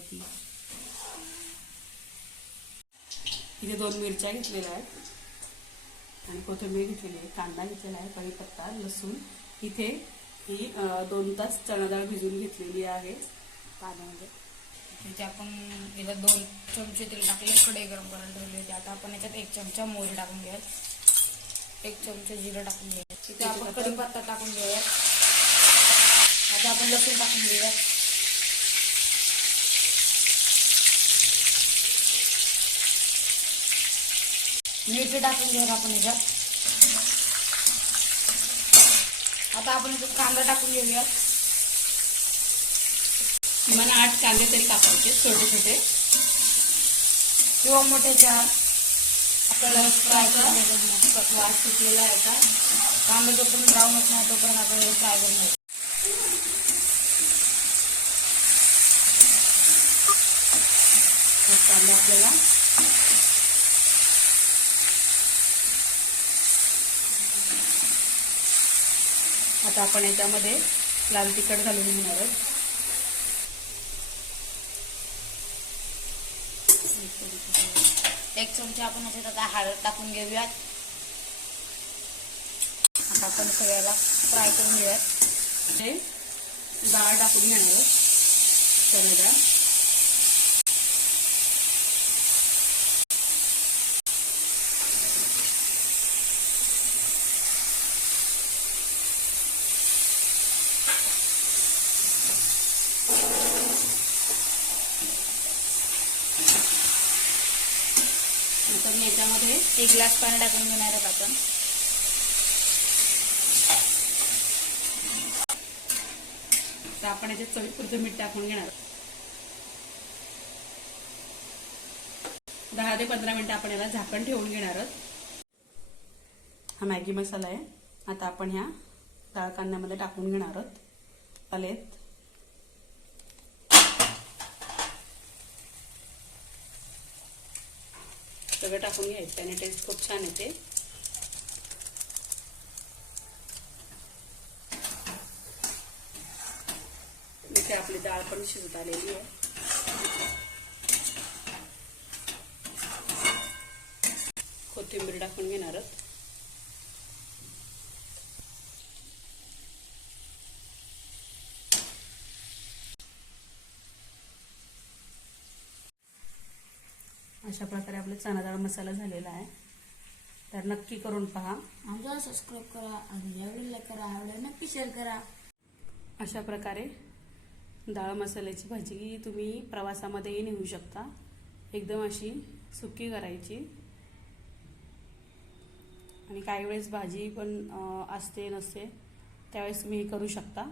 ती. इथे 2 मिरच्या घेतलेल्या आहेत आणि कोथिंबीर घेतलेली आहे, कांदा घेतलेला आहे, कढीपत्ता, लसूण. इथे ही 2 तास चणा डाळ भिजवून घेतलेली आहे पाण्यामध्ये. इथे आपण याला 2 चमचे तेल टाकले, कढई गरम करायला ठेवली होती. आता आपण याच्यात 1 चमचा मोहरी टाकून घेऊयात, 1 चमचा जिरं टाकून घेऊयात. इथे आपण कढीपत्ता टाकून घेऊयात. आता आपण लसूण टाकून घेऊयात. मिरची टाकून घेऊयात आपण याच्यात. आता आपण याच्यात कांदा टाकून घेऊयात. किमान 8 कांदे तरी कापायचे, छोटे छोटे किंवा मोठे 4. आपल्याला फ्राय करायचं. वास सुटलेला आहे का कांदा जोपर्यंत ब्राऊन होत नाही तोपर्यंत आपण फ्राय करून घ्यायचं. कांदा आपल्याला आता आपण याच्यामध्ये लाल तिखट घालून घेणार आहोत. एक चमचा आपण याच्यात आता हळद टाकून घेऊयात. आता आपण सगळ्याला फ्राय करून घेऊयात. डाळ टाकून घेणार आहोत, चणा डाळ. नंतर याच्यामध्ये 1 ग्लास पाणी टाकून घेणार आहोत आपण. तर आपण याच्यात चवीपुरतं मीठ टाकून घेणार. 10 ते 15 मिनिटं आपण याला झाकण ठेवून घेणार आहोत. हा मॅगी मसाला आहे. आता आपण ह्या डाळ कांद्यामध्ये टाकून घेणार आहोत. आलेत सगळं टाकून घ्यायचं, त्याने टेस्ट खूप छान येते. इथे आपली डाळ पण शिजत आलेली आहे. कोथिंबीर टाकून घेणार आहोत. अशा प्रकारे आपला चणा डाळ मसाला झालेला आहे. तर नक्की करून पहा. आमचा सबस्क्राईब करा आणि यावेळी लाईक करा, यावेळी नक्की शेअर करा. अशा प्रकारे डाळ मसाल्याची भाजी तुम्ही प्रवासामध्येही नेऊ शकता. एकदम अशी सुकी करायची आणि काही वेळेस भाजी पण असते नसते, त्यावेळेस तुम्ही हे करू शकता.